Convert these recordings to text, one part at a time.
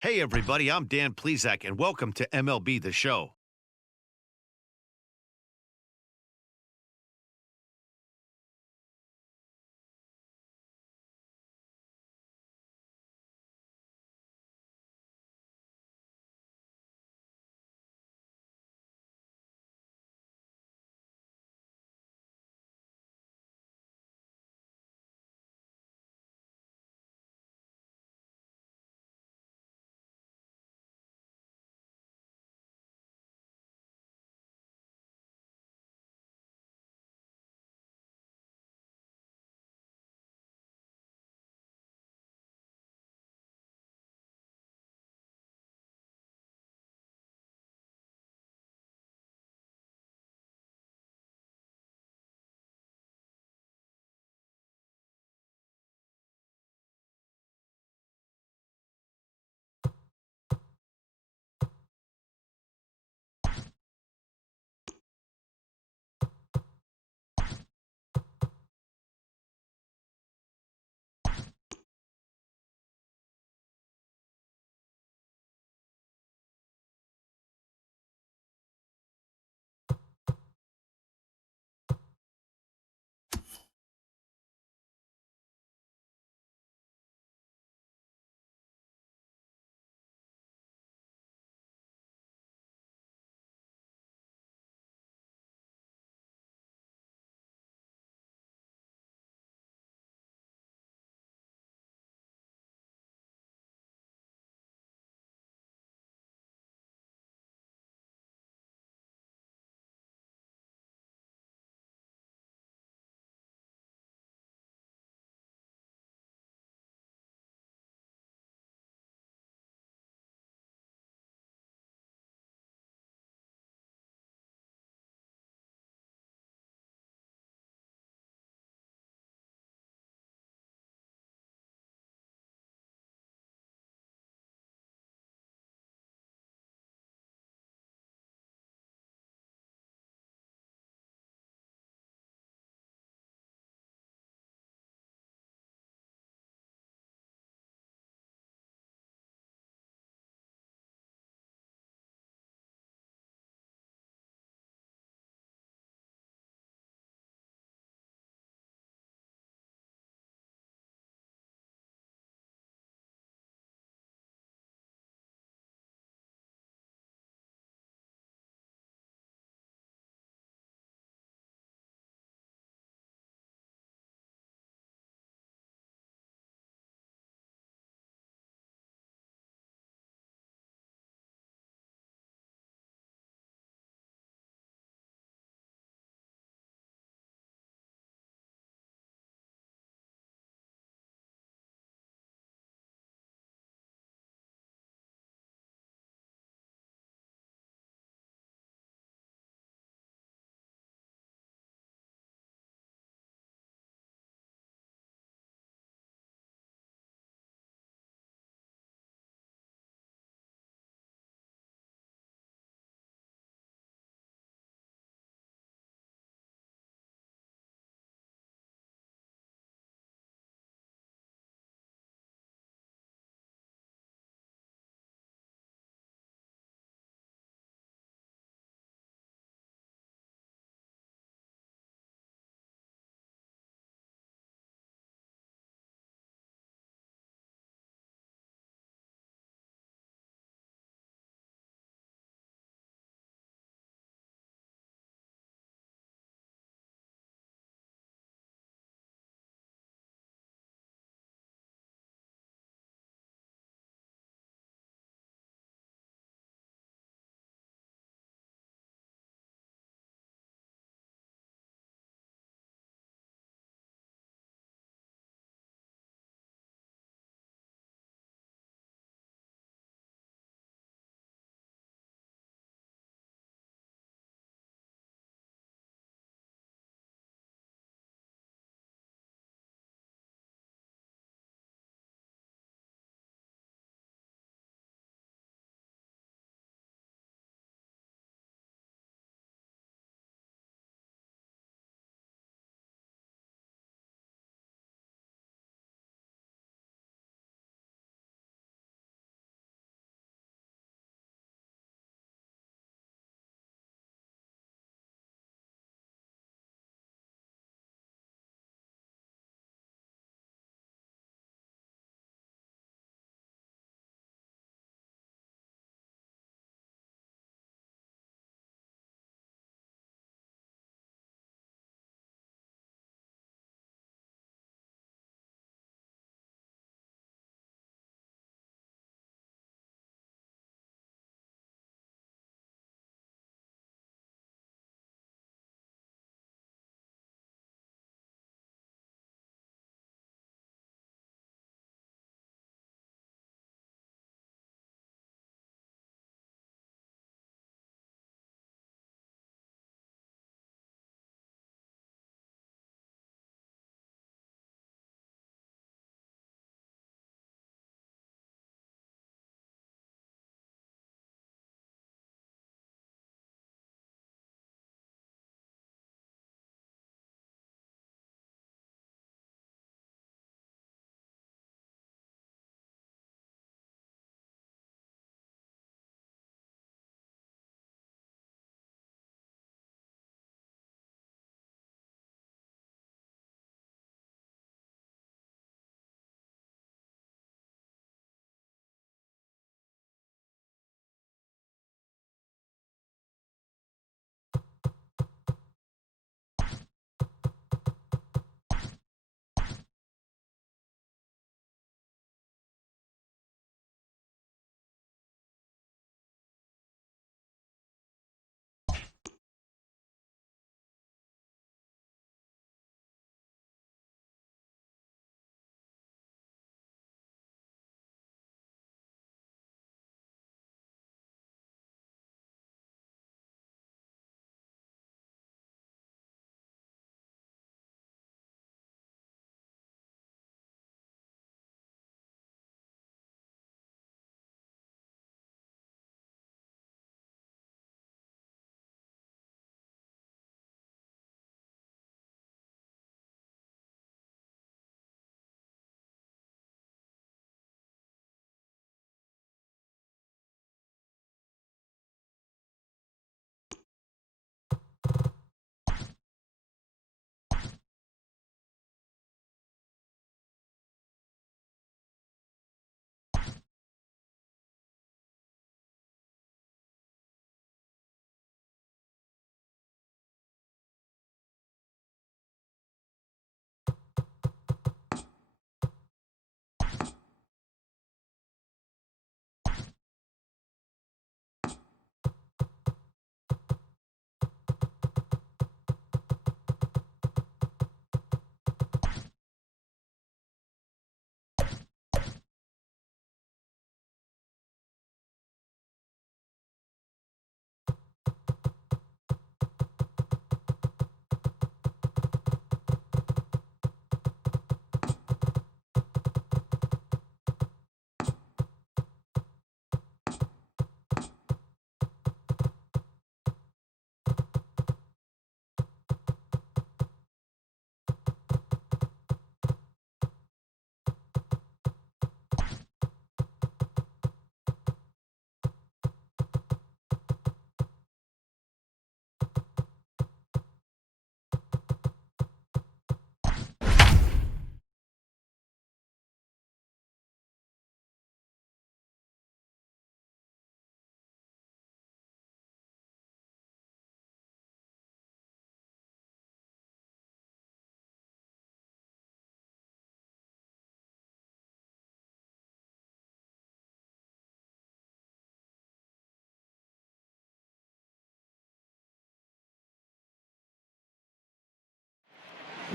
Hey, everybody, I'm Dan Plezak, and welcome to MLB The Show.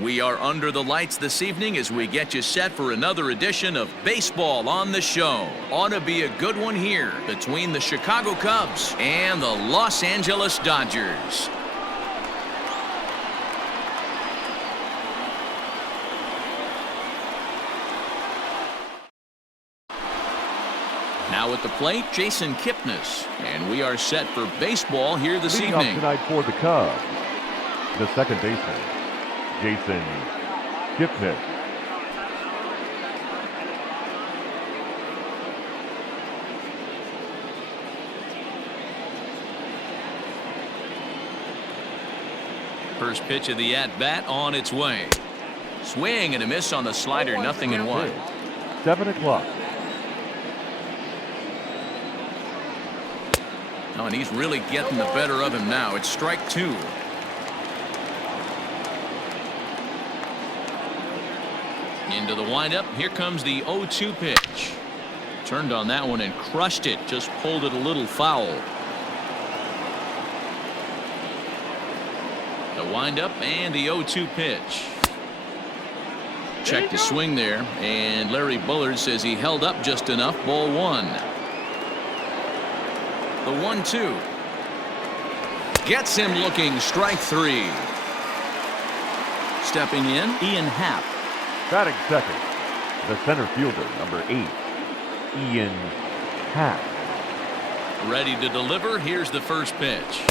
We are under the lights this evening as we get you set for another edition of Baseball on the Show. Ought to be a good one here between the Chicago Cubs and the Los Angeles Dodgers. Now at the plate, Jason Kipnis, and we are set for baseball here this Leading evening. off tonight for the Cubs, the second baseman, Jason Kipnis. First pitch of the at-bat on its way. Swing and a miss on the slider, 0-1. 7 o'clock. Oh, and he's really getting the better of him now. It's strike 2. Into the windup. Here comes the 0-2 pitch. Turned on that one and crushed it. Just pulled it a little foul. The windup and the 0-2 pitch. Check the swing there, and Larry Bullard says he held up just enough. Ball 1. The 1-2 gets him looking. Strike 3. Stepping in, Ian Happ. Batting second, the center fielder, number 8, Ian Happ. Ready to deliver. Here's the first pitch.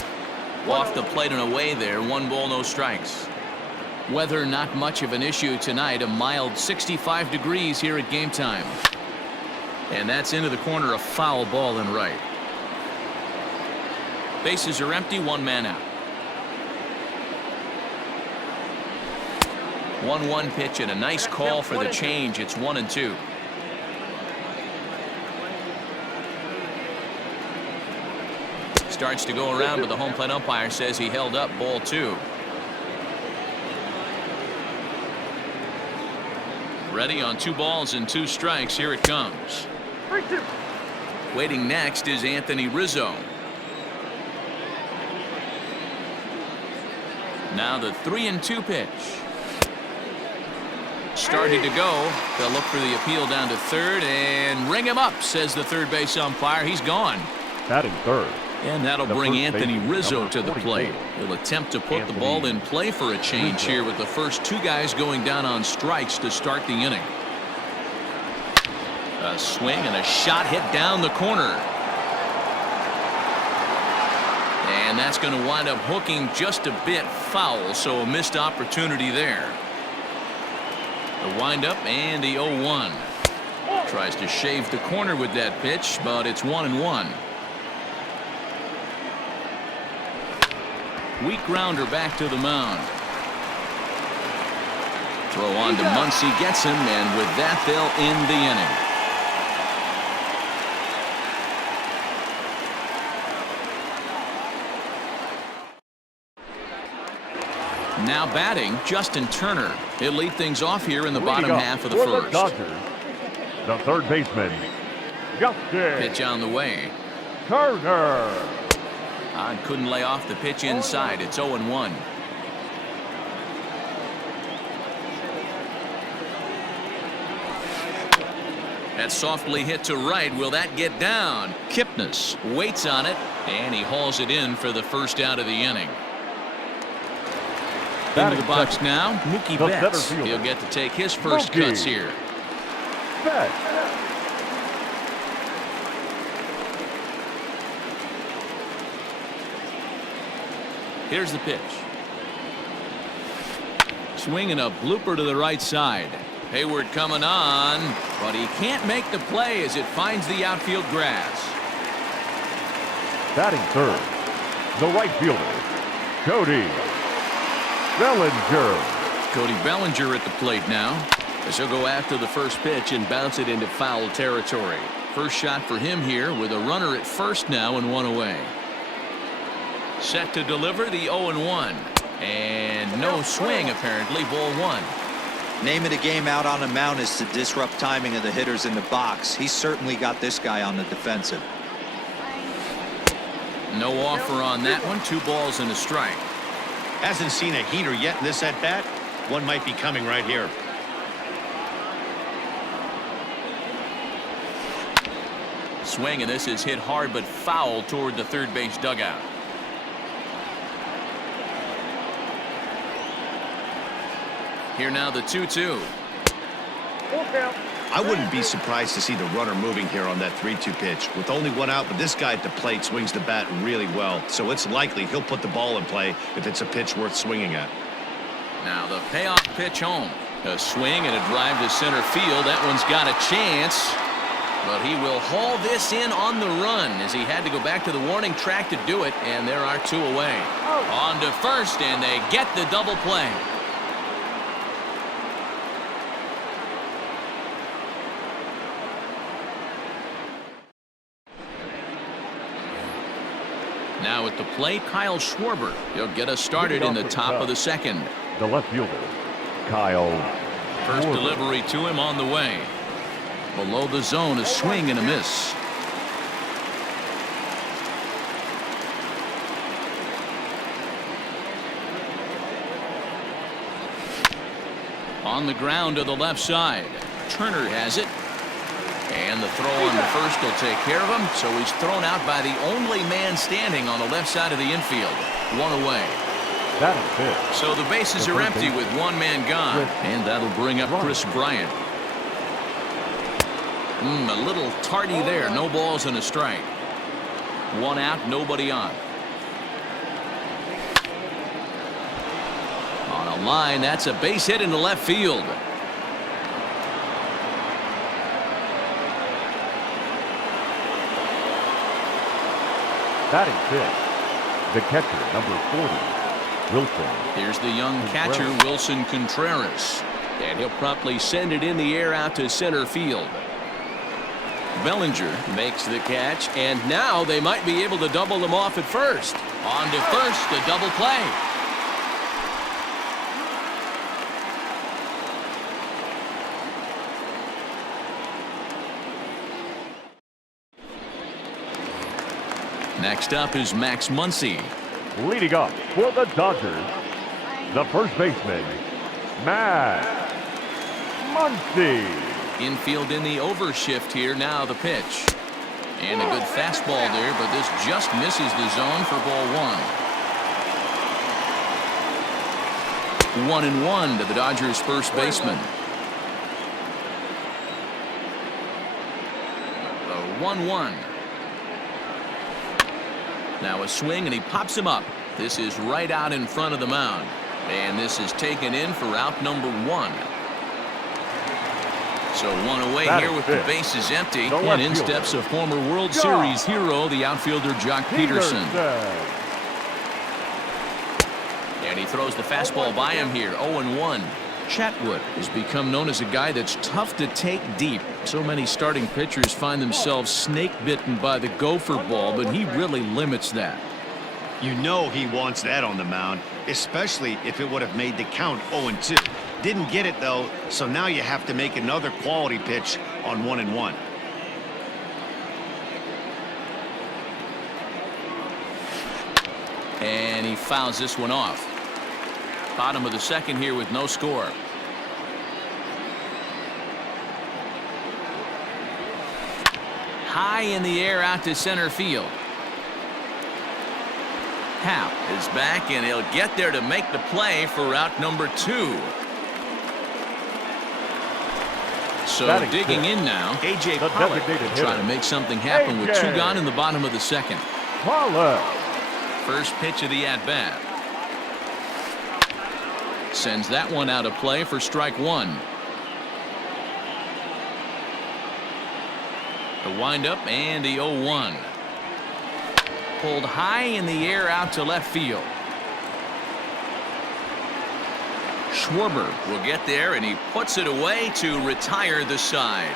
Off the plate and away there. 1 ball, no strikes. Weather not much of an issue tonight. A mild 65 degrees here at game time. And that's into the corner, a foul ball and right. Bases are empty, 1 man out. 1-1 pitch and a nice call for the change. It's 1-2. Starts to go around, but the home plate umpire says he held up. Ball 2. Ready on 2 balls and 2 strikes. Here it comes. Waiting next is Anthony Rizzo. Now the 3-2 pitch. Started to go. They'll look for the appeal down to third and ring him up, says the third base umpire. He's gone. Batting third. And that'll bring Anthony Rizzo to the plate. He'll attempt to put the ball in play for a change here with the first 2 guys going down on strikes to start the inning. A swing and a shot hit down the corner. And that's going to wind up hooking just a bit foul, so a missed opportunity there. The windup and the 0-1. Tries to shave the corner with that pitch, but it's 1-1. Weak grounder back to the mound. Throw on to Muncy, gets him, and with that they'll end the inning. Now batting, Justin Turner. He'll lead things off here in the bottom half of the first. Dodgers, the third baseman, Justin Pitch on the way. Turner. Couldn't lay off the pitch inside. It's 0-1. That's softly hit to right. Will that get down? Kipnis waits on it, and he hauls it in for the first out of the inning. Into the box now, Mookie Betts. He'll get to take his first cuts here. Betts. Here's the pitch. Swinging a blooper to the right side. Hayward coming on, but he can't make the play as it finds the outfield grass. Batting third, the right fielder, Cody Bellinger. Cody Bellinger at the plate now, as he'll go after the first pitch and bounce it into foul territory. First shot for him here with a runner at first now and 1 away. Set to deliver the 0-1. And no swing apparently. Ball 1. Name of the game out on the mound is to disrupt timing of the hitters in the box. He's certainly got this guy on the defensive. No offer on that one. 2 balls and a strike. Hasn't seen a heater yet in this at-bat. One might be coming right here. Swing, and this is hit hard but foul toward the third base dugout. Here now the 2-2. I wouldn't be surprised to see the runner moving here on that 3-2 pitch. With only one out, but this guy at the plate swings the bat really well, so it's likely he'll put the ball in play if it's a pitch worth swinging at. Now the payoff pitch home. A swing and a drive to center field. That one's got a chance. But he will haul this in on the run as he had to go back to the warning track to do it, and there are two away. On to first, and they get the double play. Now at the plate, Kyle Schwarber. He'll get us started in the top of the second. The left fielder, Kyle First Schwarber. delivery to him on the way. Below the zone, a swing and a miss. On the ground to the left side. Turner has it. And the throw on the first will take care of him. So he's thrown out by the only man standing on the left side of the infield. One away. That is it. So the bases are empty with one man gone. And that'll bring up Chris Bryant. A little tardy there. No balls and a strike. One out, nobody on. On a line, that's a base hit into left field. That is it. The catcher, number 40, Wilson. Here's the young catcher, Wilson Contreras. And he'll promptly send it in the air out to center field. Bellinger makes the catch, and now they might be able to double them off at first. On to first, the double play. Next up is Max Muncy. Leading up for the Dodgers, the first baseman, Max Muncy. Infield in the overshift here. Now the pitch. And a good fastball there, but this just misses the zone for ball one. 1-1 to the Dodgers first baseman. The 1-1. Now a swing and he pops him up. This is right out in front of the mound. And this is taken in for out number one. So one away That here is with it. the bases empty. The And left in fielder, steps a former World Series hero, the outfielder Jock Peterson. And he throws the fastball by him here. 0-1. Chatwood has become known as a guy that's tough to take deep. So many starting pitchers find themselves snake bitten by the gopher ball, but he really limits that. You know he wants that on the mound, especially if it would have made the count 0-2. Didn't get it, though, so now you have to make another quality pitch on 1-1. And he fouls this one off. Bottom of the second here with no score. High in the air out to center field. Happ is back, and he'll get there to make the play for route number 2. So digging in now, A.J. Pollock trying to make something happen with 2 gone in the bottom of the second. Pollock. First pitch of the at-bat. Sends that one out of play for strike 1. The windup and the 0-1. Pulled high in the air out to left field. Schwarber will get there, and he puts it away to retire the side.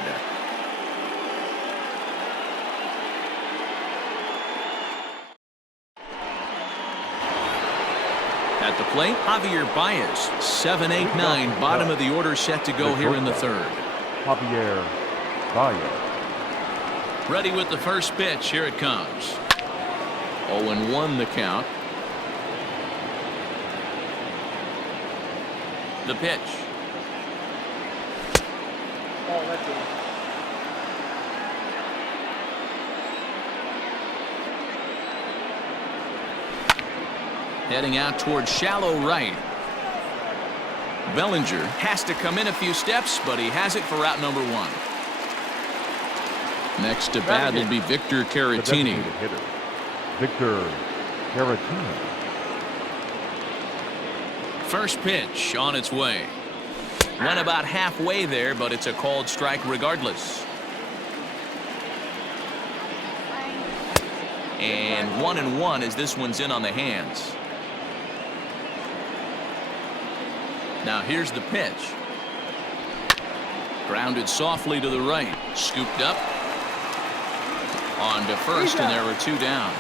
At the plate, Javier Baez, 7-8-9, bottom of the order set to go here in the third. Javier Baez. Ready with the first pitch. Here it comes. 0-1 the count. The pitch. Heading out towards shallow right. Bellinger has to come in a few steps, but he has it for out number 1. Next to bat will be Victor The Caratini. designated hitter, Victor Caratini. First pitch on its way. Went about halfway there, but it's a called strike regardless. And 1-1 as this one's in on the hands. Now here's the pitch. Grounded softly to the right. Scooped up. On to first, and there were 2 down.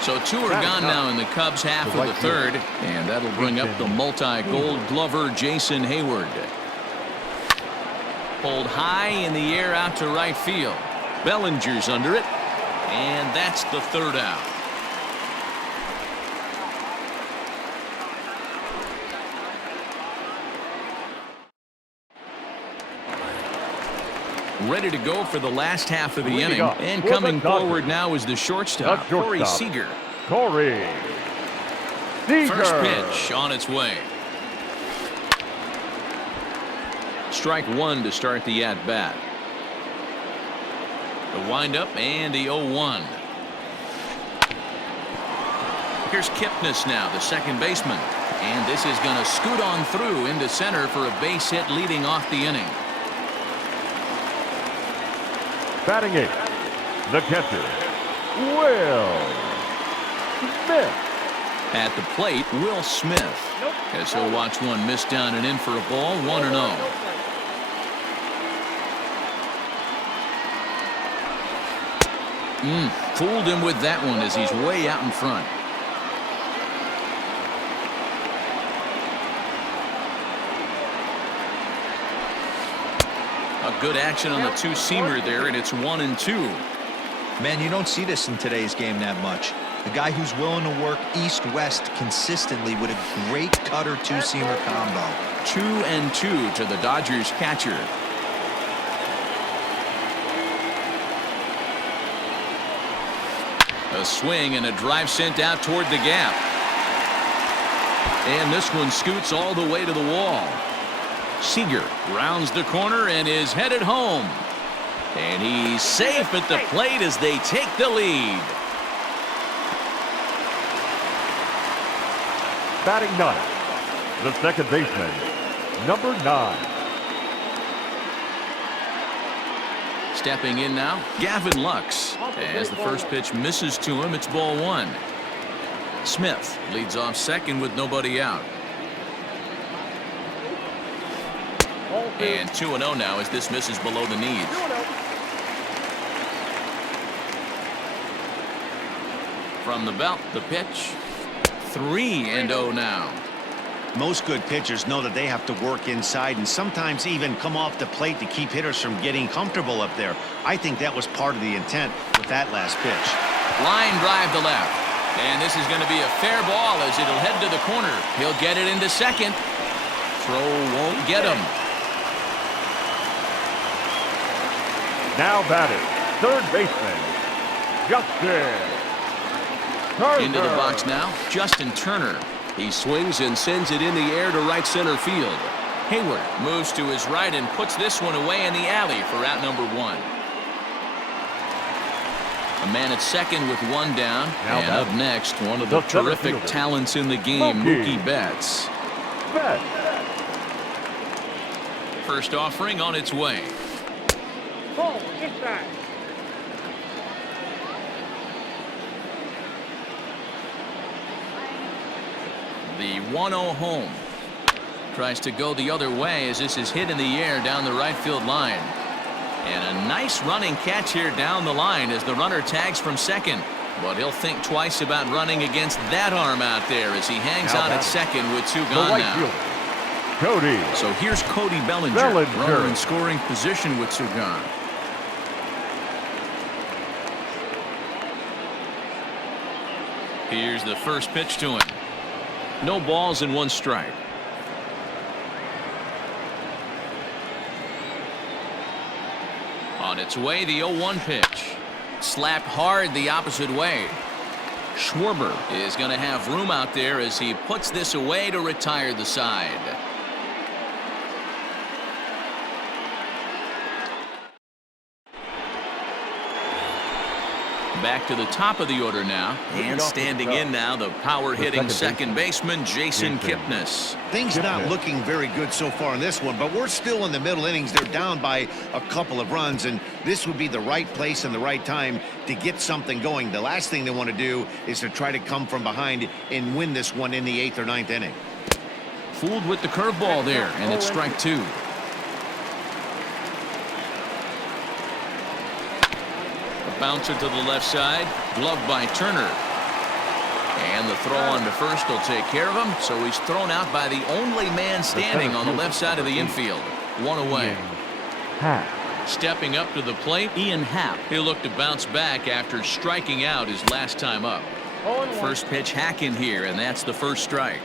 So 2 are gone now in the Cubs half of the third, and that'll bring up the multi-gold glover Jason Hayward. Pulled high in the air out to right field. Bellinger's under it, and that's the 3rd out. Ready to go for the last half of the inning, and coming forward now is the shortstop, Corey Seager. Corey Seager. First pitch on its way. Strike 1 to start the at-bat. The windup and the 0-1. Here's Kipnis now, the second baseman. And this is going to scoot on through into center for a base hit leading off the inning. Batting 8th, the catcher, Will Smith. At the plate, Will Smith. As he'll watch one miss down and in for a ball, 1-0. Fooled him with that one as he's way out in front. A good action on the two-seamer there, and it's 1-2. Man, you don't see this in today's game that much. The guy who's willing to work east-west consistently with a great cutter two-seamer combo. 2-2 to the Dodgers catcher. A swing and a drive sent out toward the gap. And this one scoots all the way to the wall. Seager rounds the corner and is headed home. And he's safe at the plate as they take the lead. Batting 9th, the second baseman, number 9. Stepping in now, Gavin Lux. As the first pitch misses to him, it's ball 1. Smith leads off second with nobody out. And 2-0 now as this misses below the knees. From the belt, the pitch. 3-0 now. Most good pitchers know that they have to work inside and sometimes even come off the plate to keep hitters from getting comfortable up there. I think that was part of the intent with that last pitch. Line drive to left. And this is going to be a fair ball as it'll head to the corner. He'll get it into second. Throw won't get him. Now batting, third baseman, Justin Turner. Into the box now, Justin Turner. He swings and sends it in the air to right center field. Hayward moves to his right and puts this one away in the alley for out number 1. A man at second with 1 down. Now and up next, one of the terrific talents in the game, Mookie Betts. First offering on its way. The 1-0 home. Tries to go the other way as this is hit in the air down the right field line. And a nice running catch here down the line as the runner tags from second. But he'll think twice about running against that arm out there as he hangs on at second with 2 gone now. Cody. So here's Cody Bellinger. Runner in scoring position with 2 gone. Here's the first pitch to him. No balls and 1 strike. On its way, the 0-1 pitch. Slapped hard the opposite way. Schwarber is going to have room out there as he puts this away to retire the side. Back to the top of the order now, and standing in now, the power-hitting second baseman, Jason Kipnis. Things not looking very good so far in this one, but we're still in the middle innings. They're down by a couple of runs, and this would be the right place and the right time to get something going. The last thing they want to do is to try to come from behind and win this one in the 8th or 9th inning. Fooled with the curveball there, and it's strike 2. Bouncer to the left side, gloved by Turner. And the throw on to first will take care of him, so he's thrown out by the only man standing on the left side of the infield. 1 away. Stepping up to the plate, Ian Happ. He'll look to bounce back after striking out his last time up. First pitch hack in here, and that's the first strike.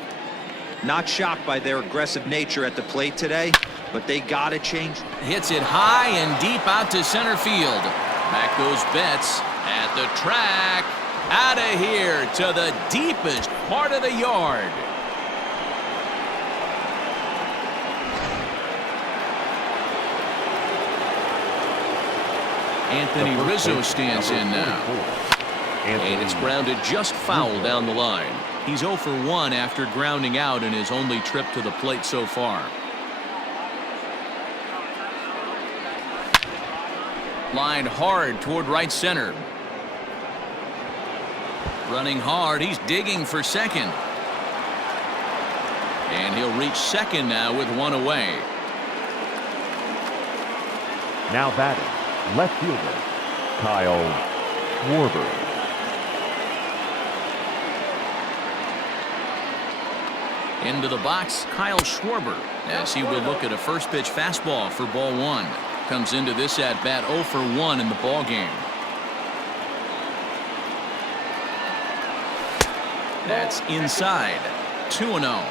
Not shocked by their aggressive nature at the plate today, but they got to change. Hits it high and deep out to center field. Back goes Betts at the track. Out of here to the deepest part of the yard. Anthony Rizzo stands in now. And it's grounded just foul down the line. He's 0 for 1 after grounding out in his only trip to the plate so far. Lined hard toward right center. Running hard, he's digging for second. And he'll reach second now with 1 away. Now batting, left fielder, Kyle Schwarber. Into the box, Kyle Schwarber, as he will look at a first pitch fastball for ball 1. Comes into this at bat 0 for 1 in the ball game. That's inside. 2-0.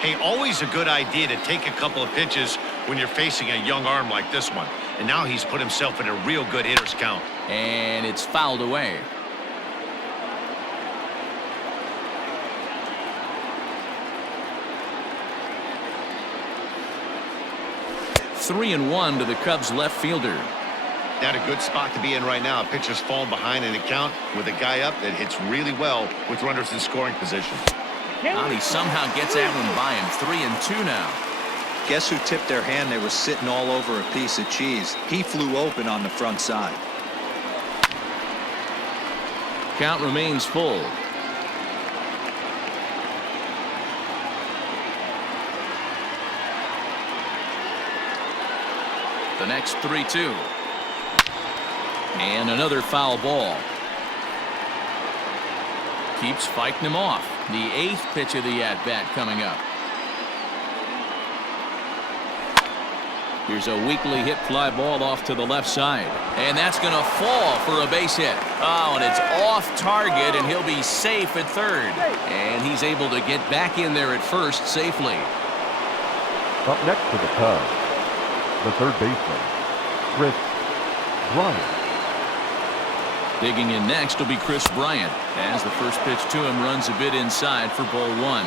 Hey, always a good idea to take a couple of pitches when you're facing a young arm like this one. And now he's put himself in a real good hitter's count. And it's fouled away. Three and 1 to the Cubs left fielder. Not a good spot to be in right now. Pitcher's falling behind in the count with a guy up that hits really well with runners in scoring position. He somehow gets that one by him. 3 and 2 now. Guess who tipped their hand? They were sitting all over a piece of cheese. He flew open on the front side. Count remains full. The next 3-2. And another foul ball. Keeps fighting him off. The 8th pitch of the at-bat coming up. Here's a weakly hit fly ball off to the left side. And that's going to fall for a base hit. Oh, and it's off target, and he'll be safe at third. And he's able to get back in there at first safely. Up next to the Cubs, the third baseman, Kris Bryant. Digging in next will be Kris Bryant, as the first pitch to him runs a bit inside for ball 1.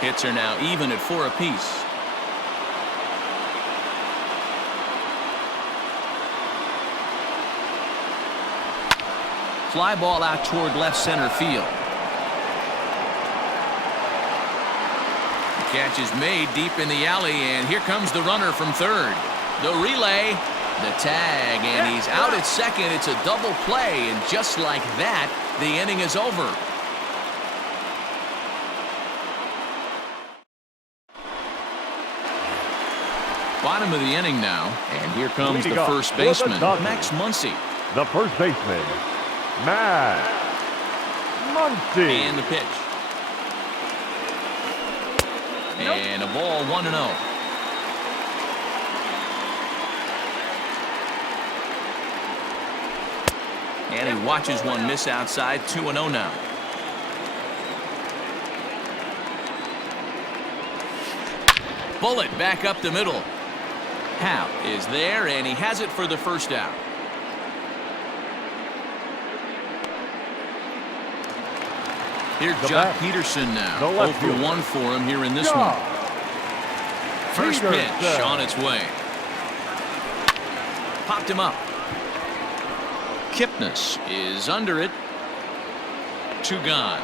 Hits are now even at 4 apiece. Fly ball out toward left center field. The catch is made deep in the alley, and here comes the runner from third. The relay, the tag, and he's out at second. It's a double play, and just like that, the inning is over. Bottom of the inning now, and here comes the first baseman, Max Muncy. The first baseman, Max Muncy. And the pitch. And a ball 1-0. And he watches one miss outside. 2-0 now. bullet back up the middle. Happ is there, and he has it for the first out. Here's Jock Peterson now. 0 for 1 for him here in this one. First pitch on its way. Popped him up. Kipnis is under it. 2 gone.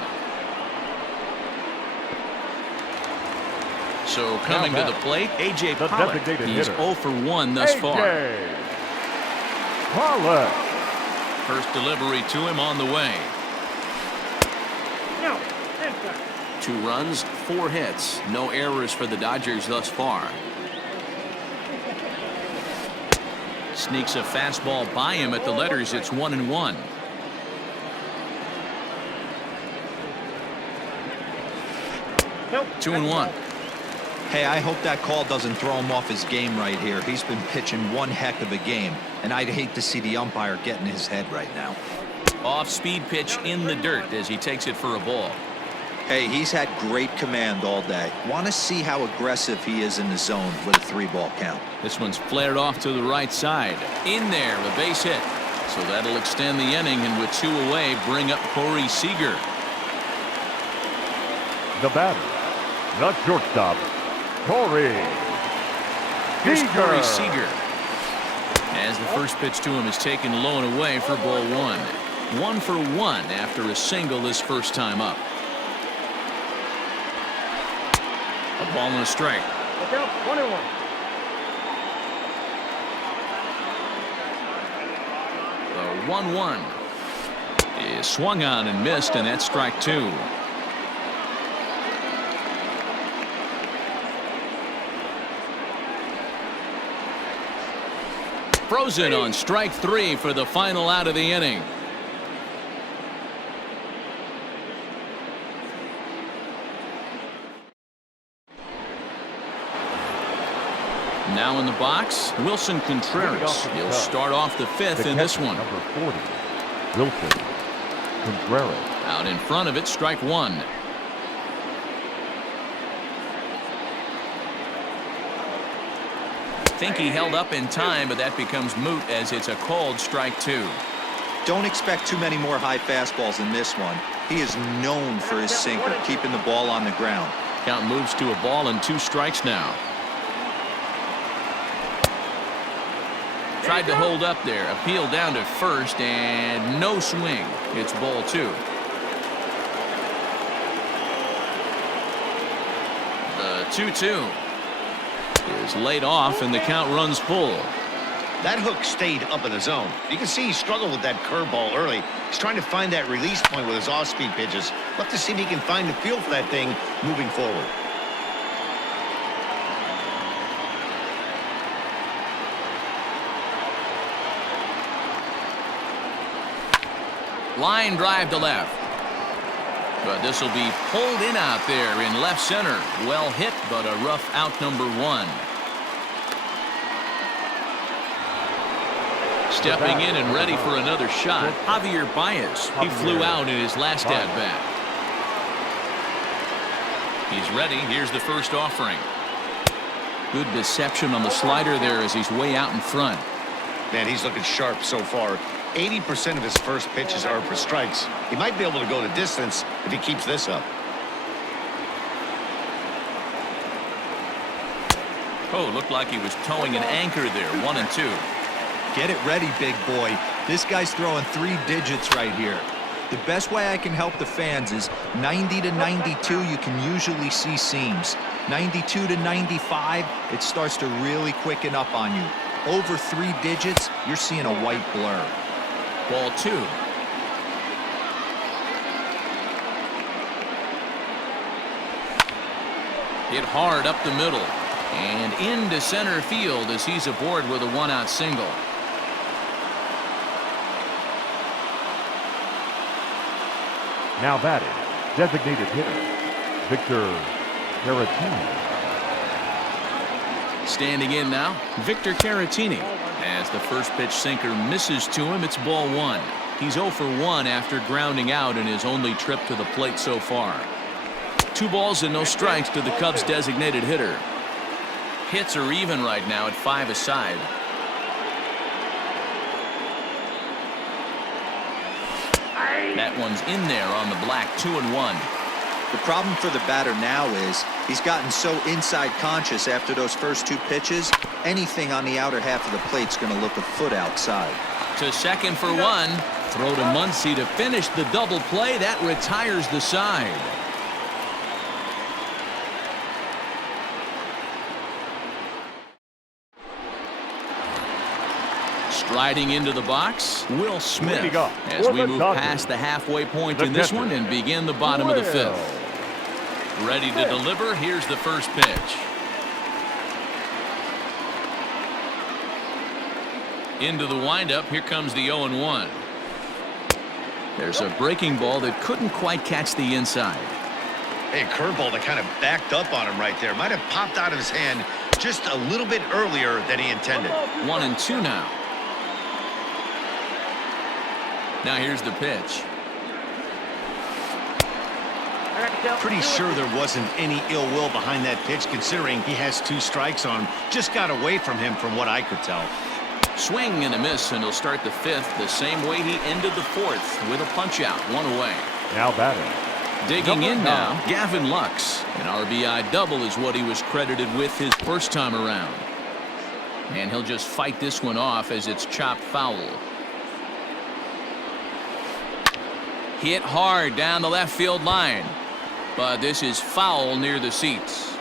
So coming to the plate, A.J. Pollock. He's 0 for 1 thus far. Pollock. First delivery to him on the way. 2 runs, 4 hits. No errors for the Dodgers thus far. Sneaks a fastball by him at the letters. It's 1-1. Nope. 2-1. Hey, I hope that call doesn't throw him off his game right here. He's been pitching one heck of a game, and I'd hate to see the umpire get in his head right now. Off-speed pitch in the dirt as he takes it for a ball. Hey, he's had great command all day. Want to see how aggressive he is in the zone with a 3-ball count. This one's flared off to the right side. In there, a base hit. So that'll extend the inning, and with 2 away, bring up Corey Seager. The batter, the shortstop, Corey Here's Corey Seager. As the first pitch to him is taken low and away for ball 1. 1 for 1 after a single this first time up. A ball and a strike. Look out, 1-1. The 1-1 is swung on and missed, and that's strike 2. Frozen on strike 3 for the final out of the inning. Now in the box, Wilson Contreras. He'll start off the 5th in this one. Number 40, Wilson Contreras. Out in front of it, strike 1. Think he held up in time, but that becomes moot as it's a called strike 2. Don't expect too many more high fastballs in this one. He is known for his sinker, keeping the ball on the ground. Count moves to a ball and 2 strikes now. Tried to hold up there. Appeal down to first, and no swing. It's ball 2. The 2-2 is laid off, and the count runs full. That hook stayed up in the zone. You can see he struggled with that curveball early. He's trying to find that release point with his off-speed pitches. Love to see if he can find the feel for that thing moving forward. Line drive to left. But this will be pulled in out there in left center. Well hit, but a rough out number 1. Stepping in and ready for another shot, Javier Baez. He flew out in his last at-bat. He's ready. Here's the first offering. Good deception on the slider there as he's way out in front. Man, he's looking sharp so far. 80% of his first pitches are for strikes. He might be able to go the distance if he keeps this up. Oh, looked like he was towing an anchor there. 1-2. Get it ready, big boy. This guy's throwing 3 digits right here. The best way I can help the fans is 90 to 92, you can usually see seams. 92 to 95, it starts to really quicken up on you. Over 3 digits, you're seeing a white blur. Ball 2. Hit hard up the middle and into center field as he's aboard with a 1-out single. Now batting, designated hitter, Victor Caratini. Standing in now, Victor Caratini. As the first pitch sinker misses to him, it's ball 1. He's 0 for 1 after grounding out in his only trip to the plate so far. 2 balls and no strikes to the Cubs designated hitter. Hits are even right now at 5 aside. That one's in there on the black. 2-1. The problem for the batter now is he's gotten so inside conscious after those first 2 pitches. Anything on the outer half of the plate's going to look a foot outside. To second for 1. Throw to Muncy to finish the double play. That retires the side. Striding into the box, Will Smith, as we move past the halfway point in this one and begin the bottom of the 5th. Ready to deliver. Here's the first pitch. Into the windup. Here comes the 0-1. There's a breaking ball that couldn't quite catch the inside. Hey, curveball that kind of backed up on him right there. Might have popped out of his hand just a little bit earlier than he intended. 1-2 now. Now here's the pitch. Pretty sure there wasn't any ill will behind that pitch, considering he has 2 strikes on him. Just got away from him from what I could tell. Swing and a miss, and he'll start the 5th the same way he ended the 4th with a punch out. 1 away. Now batting. Digging in now, Gavin Lux. An RBI double is what he was credited with his first time around. And he'll just fight this one off as it's chopped foul. Hit hard down the left field line. But this is foul near the seats.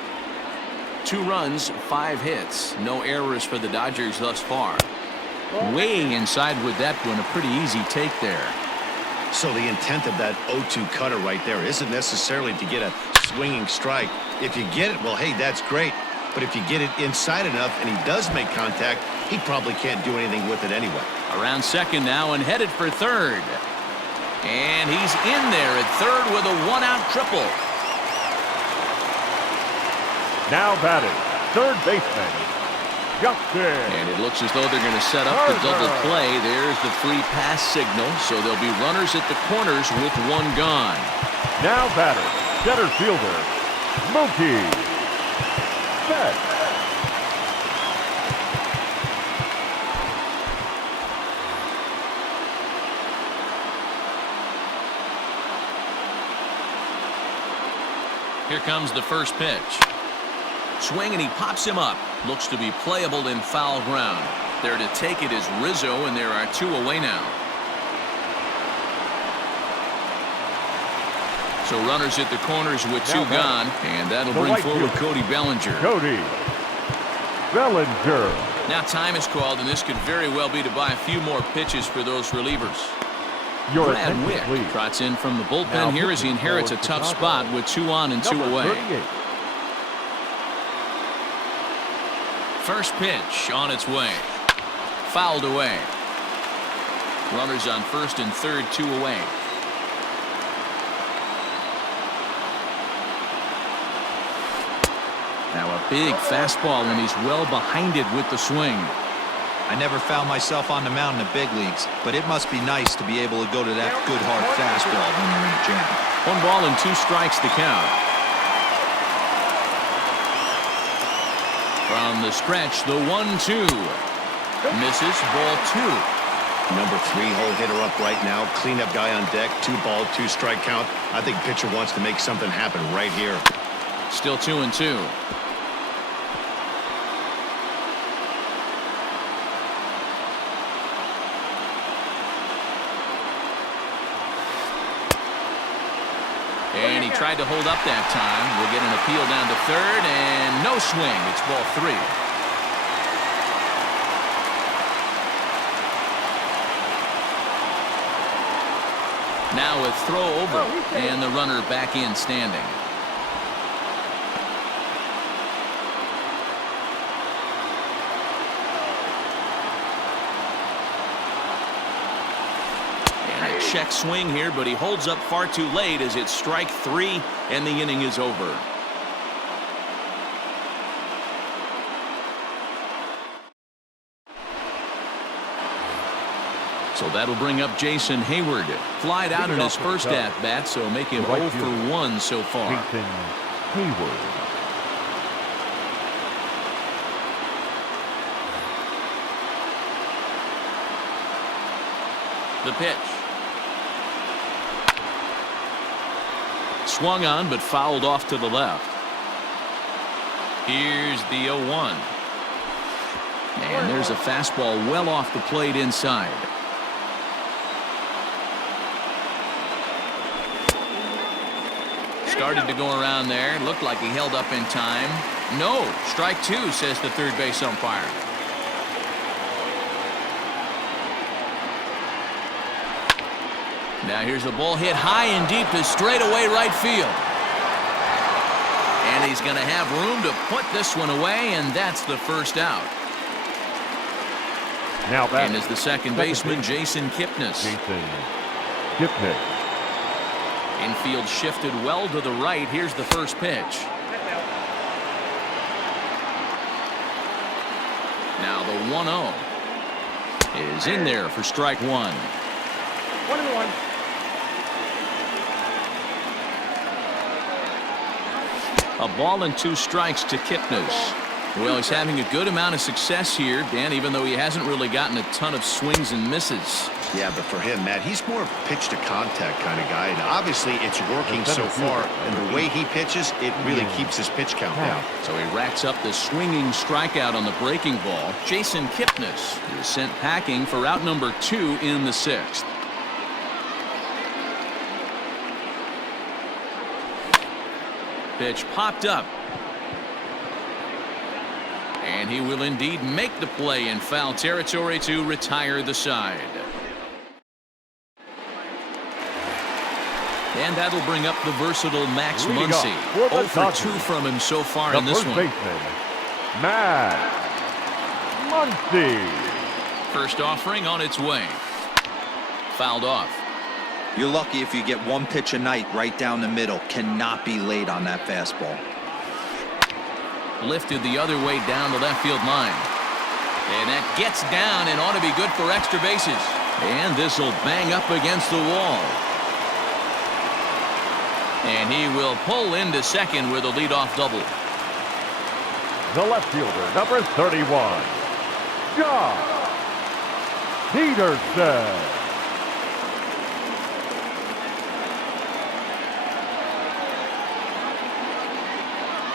2 runs, 5 hits. No errors for the Dodgers thus far. Way inside with that one. A pretty easy take there. So the intent of that 0-2 cutter right there isn't necessarily to get a swinging strike. If you get it, well, hey, that's great. But if you get it inside enough and he does make contact, he probably can't do anything with it anyway. Around second now and headed for third. And he's in there at third with a 1-out triple. Now batting, third baseman, Justin. And it looks as though they're going to set up the double play. There's the free pass signal. So there'll be runners at the corners with 1 gone. Now batting, center fielder, Mookie Betts. Here comes the first pitch. Swing and he pops him up. Looks to be playable in foul ground. There to take it is Rizzo, and there are 2 away now. So runners at the corners with 2 gone, and that'll bring forward Cody Bellinger. Cody Bellinger. Now time is called, and this could very well be to buy a few more pitches for those relievers. Brad Wick trots in from the bullpen here as he inherits a tough spot with 2 on and 2 away. 38. First pitch on its way. Fouled away. Runners on first and third, 2 away. Now a big fastball, and he's well behind it with the swing. I never found myself on the mound in the big leagues, but it must be nice to be able to go to that good hard fastball when you're in a jam. 1 ball and 2 strikes to count. From the stretch, the 1-2. Misses, ball 2. Number 3 hole hitter up right now. Cleanup guy on deck. 2 ball, 2 strike count. I think pitcher wants to make something happen right here. Still 2-2. And he tried to hold up that time. We'll get an appeal down to third, and no swing. It's ball 3. Now a throw over, and the runner back in standing. Check swing here, but he holds up far too late as it's strike 3 and the inning is over. So that'll bring up Jason Hayward. Flied out in his first at bat, so make him 0 for 1 so far. Jason Hayward. The pitch. Swung on, but fouled off to the left. Here's the 0-1. And there's a fastball well off the plate inside. Started to go around there. Looked like he held up in time. No, strike two, says the third base umpire. Now here's the ball hit high and deep to straightaway right field. And he's going to have room to put this one away, and that's the first out. Now back. And is the second baseman, Jason Kipnis. Jason Kipnis. Infield shifted well to the right. Here's the first pitch. Now the 1-0 is in there for strike one. 1-1. A ball and 2 strikes to Kipnis. Well, he's having a good amount of success here, Dan, even though he hasn't really gotten a ton of swings and misses. Yeah, but for him, Matt, he's more of a pitch-to-contact kind of guy, and obviously it's working so far, and the way he pitches, it really keeps his pitch count down. So he racks up the swinging strikeout on the breaking ball. Jason Kipnis is sent packing for out number 2 in the 6th. Pitch popped up. And he will indeed make the play in foul territory to retire the side. And that'll bring up the versatile Max Muncy. 0 for 2 from him so far in this one. Baseman, Max Muncy. First offering on its way. Fouled off. You're lucky if you get one pitch a night right down the middle. Cannot be late on that fastball. Lifted the other way down the left field line. And that gets down and ought to be good for extra bases. And this will bang up against the wall. And he will pull into second with a leadoff double. The left fielder, number 31, Josh Peterson.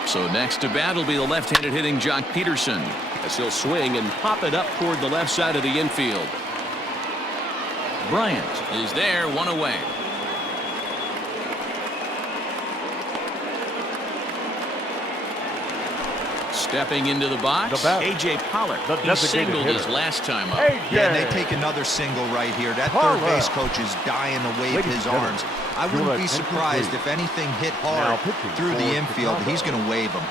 So next to bat will be the left-handed hitting Jock Peterson, as he'll swing and pop it up toward the left side of the infield. Bryant is there, 1 away. Stepping into the box, A.J. Pollock. He singled his last time up. Yeah, and they take another single right here. That third base coach is dying to wave his arms. I wouldn't be surprised if anything hit hard through the infield. He's going to wave them.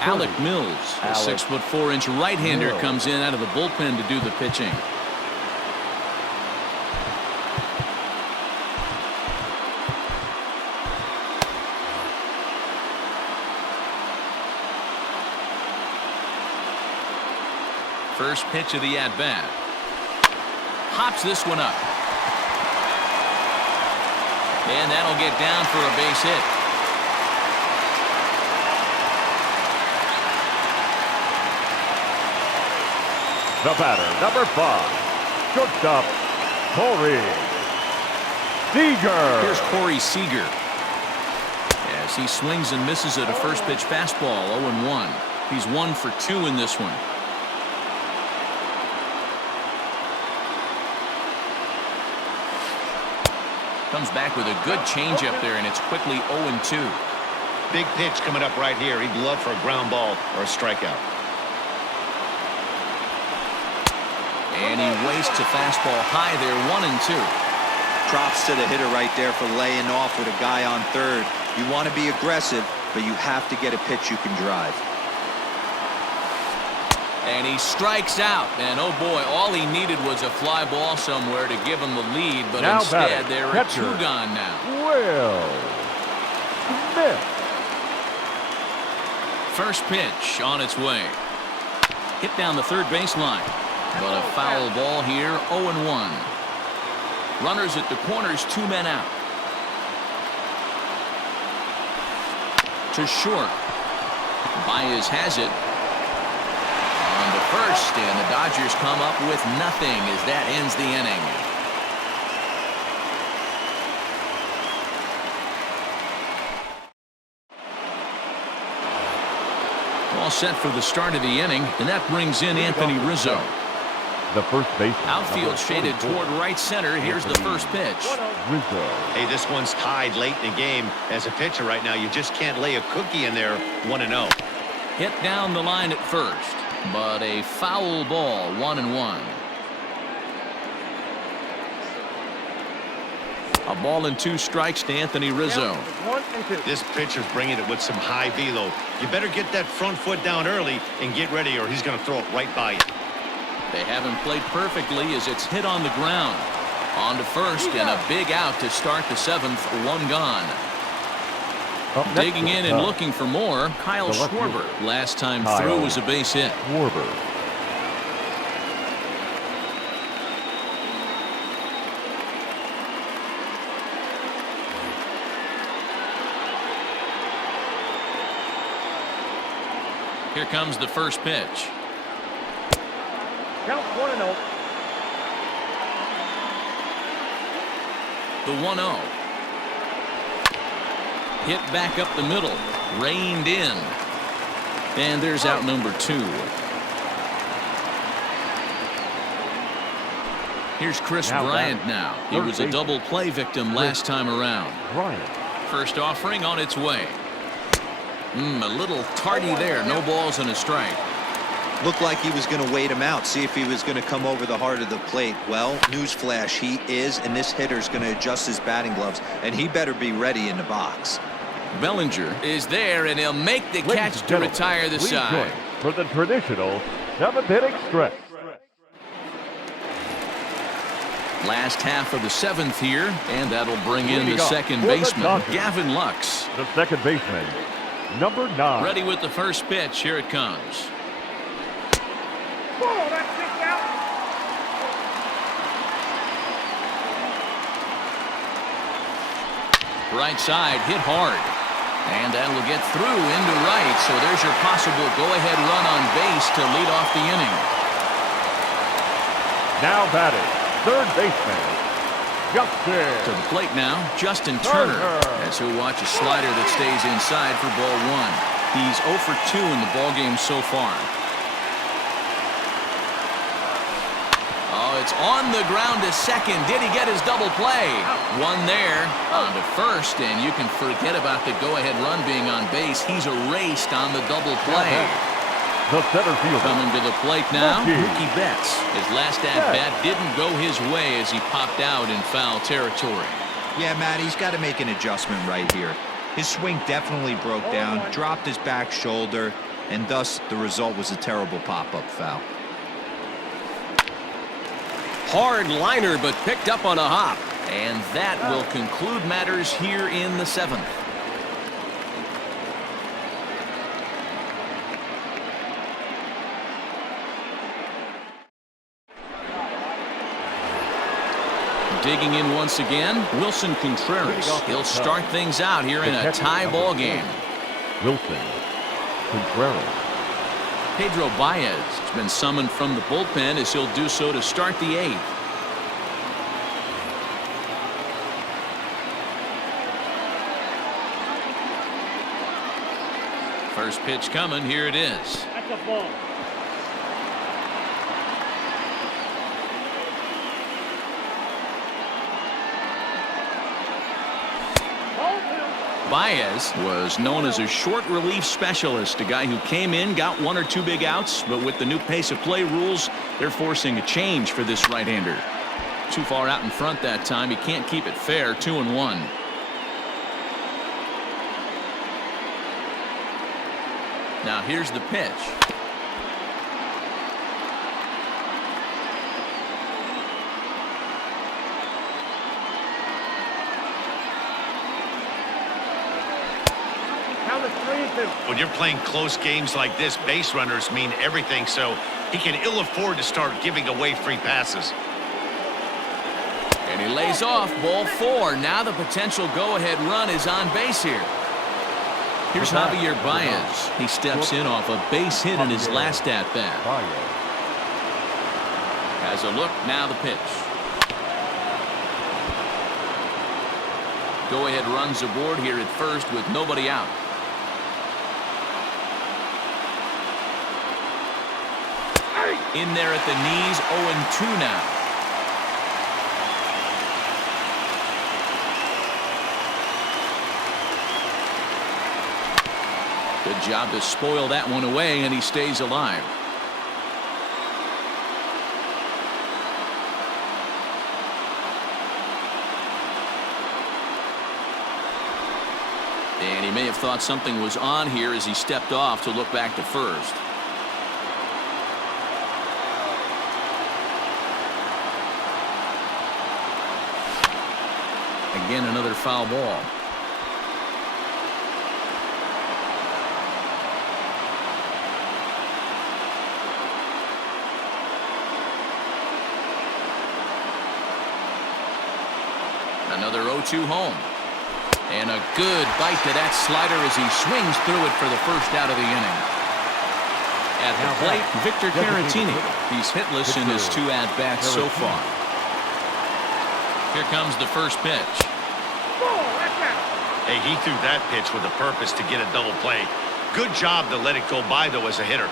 Alec Mills, a 6'4" right-hander, comes in out of the bullpen to do the pitching. First pitch of the at-bat. Hops this one up. And that'll get down for a base hit. The batter, number 5, shortstop, Corey Seager. Here's Corey Seager. As he swings and misses at a first pitch fastball, 0-1. He's 1 for 2 in this one. Comes back with a good changeup there, and it's quickly 0-2. Big pitch coming up right here. He'd love for a ground ball or a strikeout. And he wastes a fastball high there, 1-2. Props to the hitter right there for laying off with a guy on third. You want to be aggressive, but you have to get a pitch you can drive. And he strikes out. And oh boy, all he needed was a fly ball somewhere to give him the lead. But now instead, there are 2 catcher, gone now. Will Smith. First pitch on its way. Hit down the third baseline. But a foul ball here, 0-1. Runners at the corners, 2 men out. To short. Baez has it. To first, and the Dodgers come up with nothing as that ends the inning. all set for the start of the inning, and that brings in Anthony Rizzo. The first baseman. Outfield shaded toward right center. Here's the first pitch. Rizzo. Hey, this one's tied late in the game. As a pitcher right now, you just can't lay a cookie in there. 1-0. Hit down the line at first, but a foul ball, 1-1. A ball and 2 strikes to Anthony Rizzo. 1 and 2. This pitcher's bringing it with some high velo. You better get that front foot down early and get ready, or he's going to throw it right by you. They haven't played perfectly as it's hit on the ground. On to first and a big out to start the 7th. 1 gone. Up next Digging to the in and Cubs, looking for more, Kyle The left Schwarber. fielder. Last time Kyle through was a base hit. Schwarber. Here comes the first pitch. Count 1-0. The 1-0. Hit back up the middle. Reined in. And there's out number 2. Here's Chris Now Bryant batting. now. He Third was a baseman. double play victim last time around. Bryant. First offering on its way. A little tardy there. No balls and a strike. Looked like he was going to wait him out, see if he was going to come over the heart of the plate. Well, newsflash, he is, and this hitter's going to adjust his batting gloves, and he better be ready in the box. Bellinger is there, and he'll make the Ladies catch and to gentlemen, retire the please side. join for the traditional 7th inning stretch. Last half of the 7th here, and that'll bring in the Leading off second for the baseman, Dodgers. Gavin Lux. The second baseman, number 9. Ready with the first pitch. Here it comes. Ball, that's 6 out. Right side, hit hard. And that will get through into right, so there's your possible go-ahead run on base to lead off the inning. Now batting, third baseman, To Justin. the plate now, Justin Turner. Turner. As he'll watch a slider that stays inside for ball 1. He's 0 for 2 in the ballgame so far. Oh, it's on the ground to second. Did he get his double play? One there on to first, and you can forget about the go-ahead run being on base. He's erased on the double play. The center fielder, Coming to the plate now, Mookie. Mookie Betts. His last at-bat didn't go his way as he popped out in foul territory. Yeah, Matt, he's got to make an adjustment right here. His swing definitely broke down, dropped his back shoulder, and thus the result was a terrible pop-up foul. Hard liner, but picked up on a hop. And that will conclude matters here in the 7th. Digging in once again, Wilson Contreras. He'll start things out here in a tie ball game. Wilson Contreras. Pedro Baez has been summoned from the bullpen as he'll do so to start the 8th. First pitch coming. Here it is. That's a ball. Baez was known as a short relief specialist, a guy who came in, got 1 or 2 big outs, but with the new pace of play rules, they're forcing a change for this right-hander. Too far out in front that time. He can't keep it fair. 2-1. Now here's the pitch. Count is 3 and 2. When you're playing close games like this, base runners mean everything, so he can ill afford to start giving away free passes. And he lays off. Ball 4. Now the potential go-ahead run is on base here. Here's Javier Baez. He steps in off a base hit in his last at-bat. Baez. Has a look. Now the pitch. Go-ahead runs aboard here at first with nobody out. In there at the knees, 0-2 now. Good job to spoil that one away, and he stays alive. And he may have thought something was on here as he stepped off to look back to first. Again, another foul ball. Another 0-2 home. And a good bite to that slider as he swings through it for the first out of the inning. At the plate, Victor Caratini. He's hitless in his 2 at-bats so far. Here comes the first pitch. Hey, he threw that pitch with a purpose to get a double play. Good job to let it go by, though, as a hitter.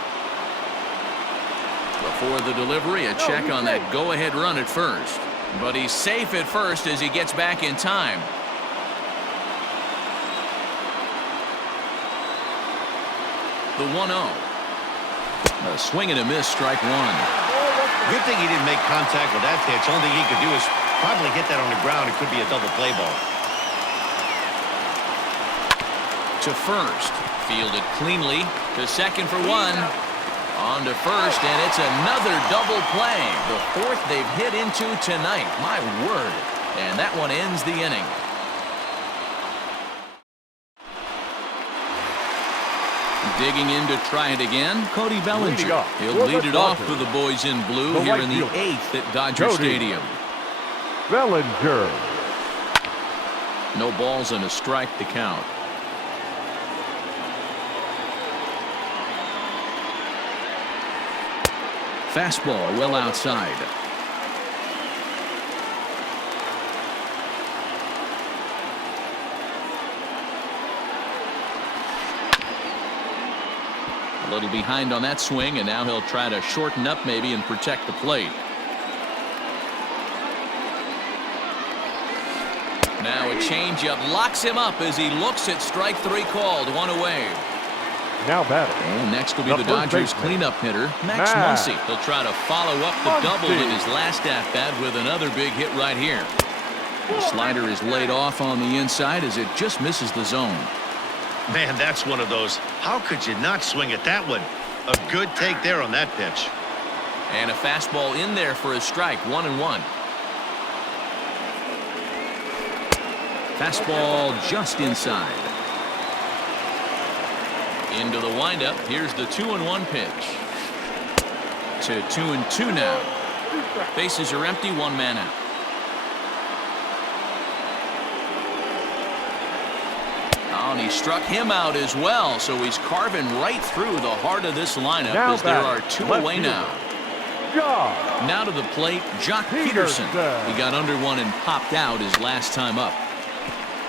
Before the delivery, a check on that go-ahead run at first. But he's safe at first as he gets back in time. The 1-0. A swing and a miss, strike one. Good thing he didn't make contact with that pitch. Only thing he could do is probably hit that on the ground. It could be a double play ball. To first. Fielded cleanly. To second for one. On to first, and it's another double play. The 4th they've hit into tonight. My word. And that one ends the inning. Digging in to try it again, Cody Bellinger. He'll lead it off for the boys in blue here in the 8th at Dodger Stadium. Bellinger. No balls and a strike to count. Fastball well outside. A little behind on that swing, and now he'll try to shorten up maybe and protect the plate. Now a changeup locks him up as he looks at strike 3 called. One away. Now batting. And next will be the Dodgers cleanup hitter, Max Muncy. He'll try to follow up the double in his last at-bat with another big hit right here. The slider is laid off on the inside as it just misses the zone. Man, that's one of those. How could you not swing at that one? A good take there on that pitch. And a fastball in there for a strike, 1-1. Fastball just inside. Into the windup. Here's the 2-1 pitch. To 2-2 now. Bases are empty, 1 man out. Oh, and he struck him out as well, so he's carving right through the heart of this lineup as there are 2 away now. Now to the plate, Jock Peterson. He got under one and popped out his last time up.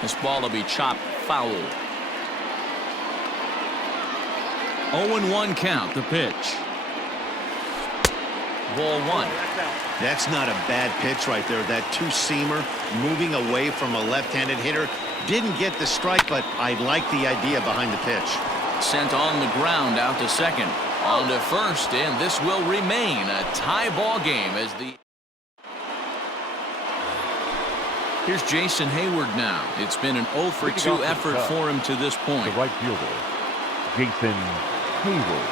This ball will be chopped foul. 0-1 count, the pitch. Ball 1. That's not a bad pitch right there. That 2-seamer moving away from a left-handed hitter. Didn't get the strike, but I like the idea behind the pitch. Sent on the ground out to second. On to first, and this will remain a tie ball game as the... Here's Jason Hayward now. It's been an 0-for-2 effort for him to this point. The right fielder, Jason Hayward.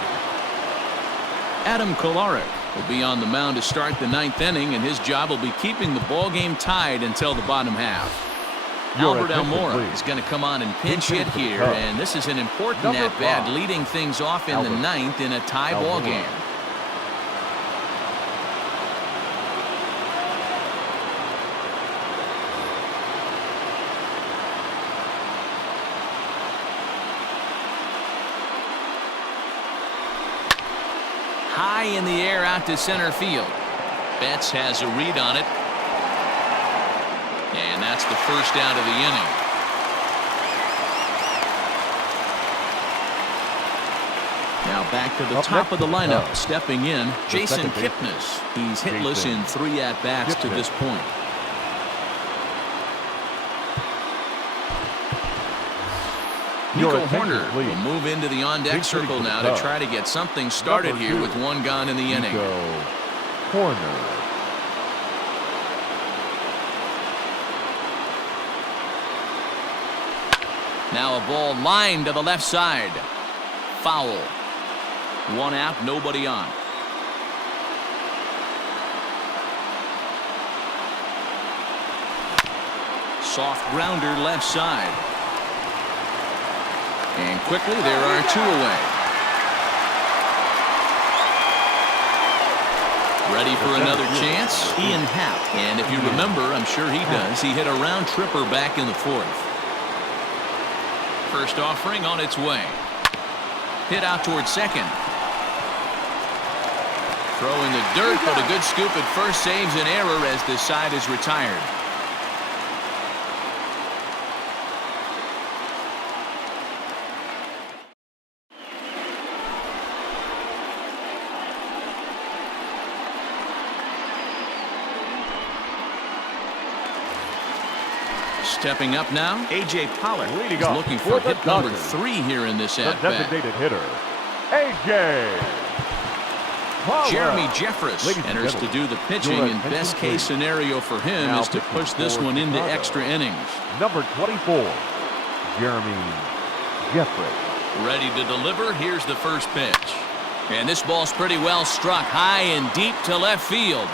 Adam Kolarek will be on the mound to start the 9th inning, and his job will be keeping the ball game tied until the bottom half. Albert Almora is going to come on and pinch hit here, and this is an important at-bat, leading things off in the 9th in a tie ball game. High in the air out to center field. Betts has a read on it. And that's the first out of the inning. Now Back to the Up top next of the to the lineup, Cubs, stepping in, Jason second baseman, Kipnis. He's hitless Jason in 3 at-bats to Kipnis. this point. Your Nico attention, Horner please. will move into the on-deck Big hitting circle for the now to Cubs. try to get something started Number here 2, with 1 gone in the inning. Nico Horner. Now a ball lined to the left side. Foul. 1 out, nobody on. Soft grounder left side. And quickly there are 2 away. Ready for another chance? Ian Happ. And if you remember, I'm sure he does, he hit a round tripper back in the 4th. First offering on its way. Hit out towards second. Throw in the dirt, but a good scoop at first saves an error as this side is retired. Stepping up now, A.J. Pollard. Leading He's off looking for for the hit number Dodgers, 3 here in this The at-bat. designated hitter, A.J. Pollard. Jeremy Jeffress Ladies and enters to gentlemen, do the pitching, your and attention, best case please. scenario for him Now is to pitching push this for one into Chicago, extra innings. Number 24, Jeremy Jeffress. Ready to deliver. Here's the first pitch. And this ball's pretty well struck high and deep to left field.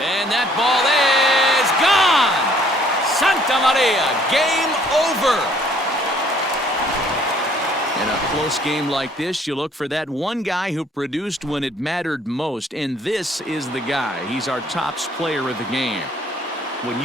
And that ball is gone! Santa Maria, game over! In a close game like this, you look for that one guy who produced when it mattered most, and this is the guy. He's our tops player of the game. When you